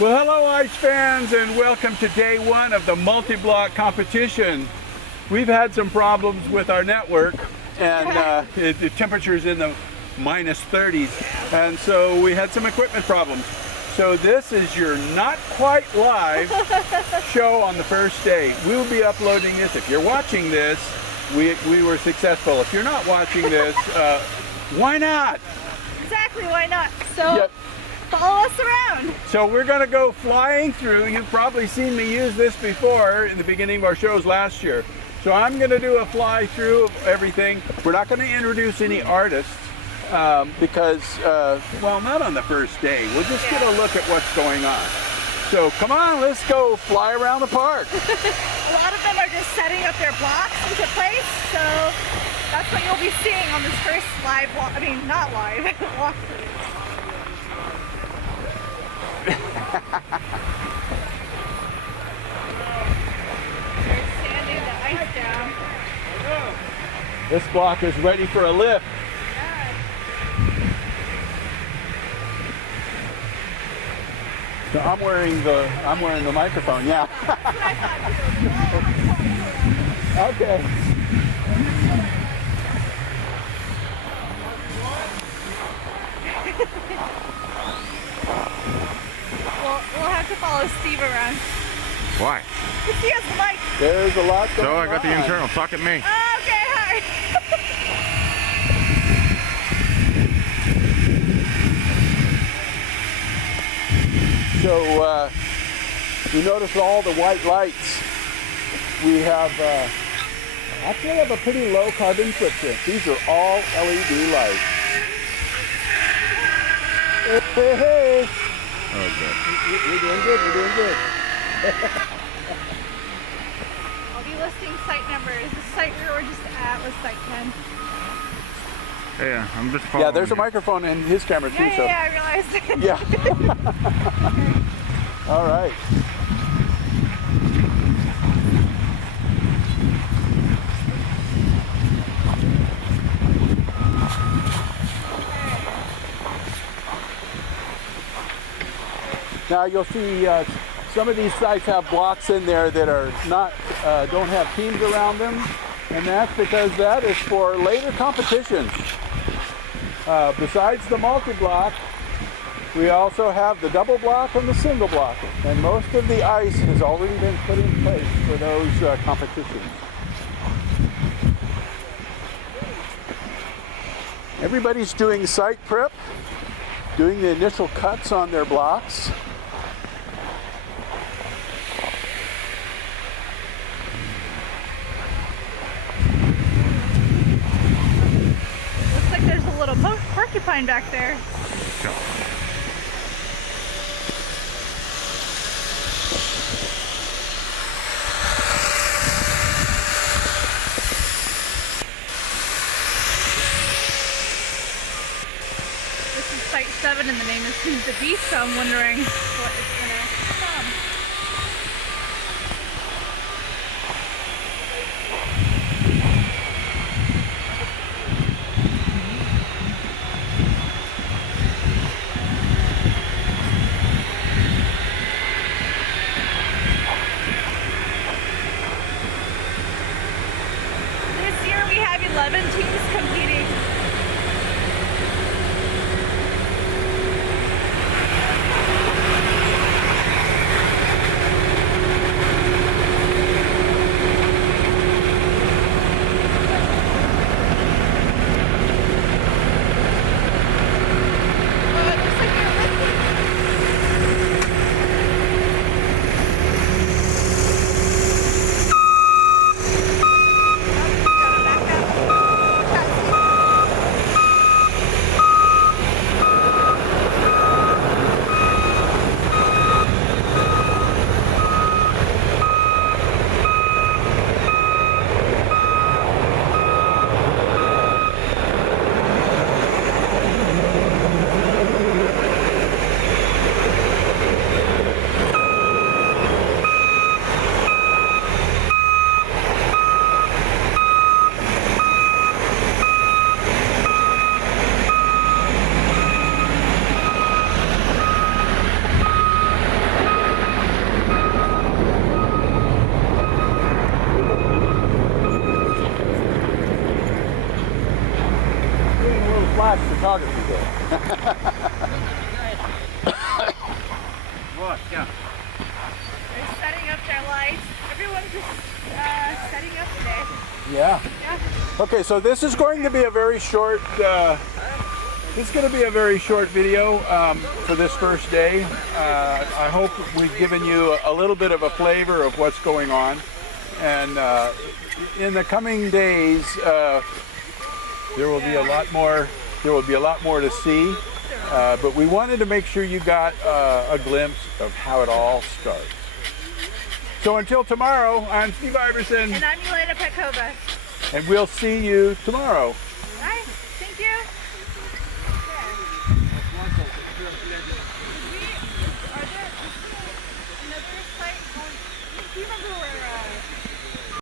Well, hello ice fans, and welcome to day one of the multi-block competition. We've had some problems with our network, and the temperature's in the minus 30s, and so we had some equipment problems. So this is your not quite live show on the first day. We'll be uploading this. If you're watching this, we were successful. If you're not watching this, why not? Exactly, why not? So. Yep. Follow us around. So we're going to go flying through. You've probably seen me use this before in the beginning of our shows last year. So I'm going to do a fly through of everything. We're not going to introduce any artists because, well, not on the first day. We'll just get a look at what's going on. So come on, let's go fly around the park. A lot of them are just setting up their blocks into place. So that's what you'll be seeing on this first live walk. I mean, not live, walkthrough. They're sanding the ice down. This block is ready for a lift. So I'm wearing the microphone, yeah. Okay. We'll have to follow Steve around. Why? Because he has the mic. There's a lot going on. So I got the internal. Talk at me. Oh, okay, hi. So you notice all the white lights. We have actually have a pretty low carbon footprint. These are all LED lights. Hey, hey. Oh, good. We're doing good, we're doing good. I'll be listing site numbers. The site we were just at was site 10. Yeah, I'm just following. Yeah, there's a microphone in his camera too. Yeah, I realized. Yeah. All right. Now you'll see some of these sites have blocks in there that are not, don't have teams around them, and that's because that is for later competitions. Besides the multi-block, we also have the double block and the single block, and most of the ice has already been put in place for those competitions. Everybody's doing site prep, doing the initial cuts on their blocks. Looks like there's a little porcupine back there. Go. This is site 7 and the name is Who's the Beast, so I'm wondering what is going to come. This year we have 11 teams competing. yeah. They're setting up their lights. Everyone's just setting up today. Yeah. Yeah. Okay, so this is going to be a very short. This is going to be a very short video for this first day. I hope we've given you a little bit of a flavor of what's going on, and in the coming days, there will be a lot more. There will be a lot more to see. But we wanted to make sure you got a glimpse of how it all starts. So until tomorrow, I'm Steve Iverson. And I'm Elena Petkova. And we'll see you tomorrow. Bye. Thank you. Do you remember where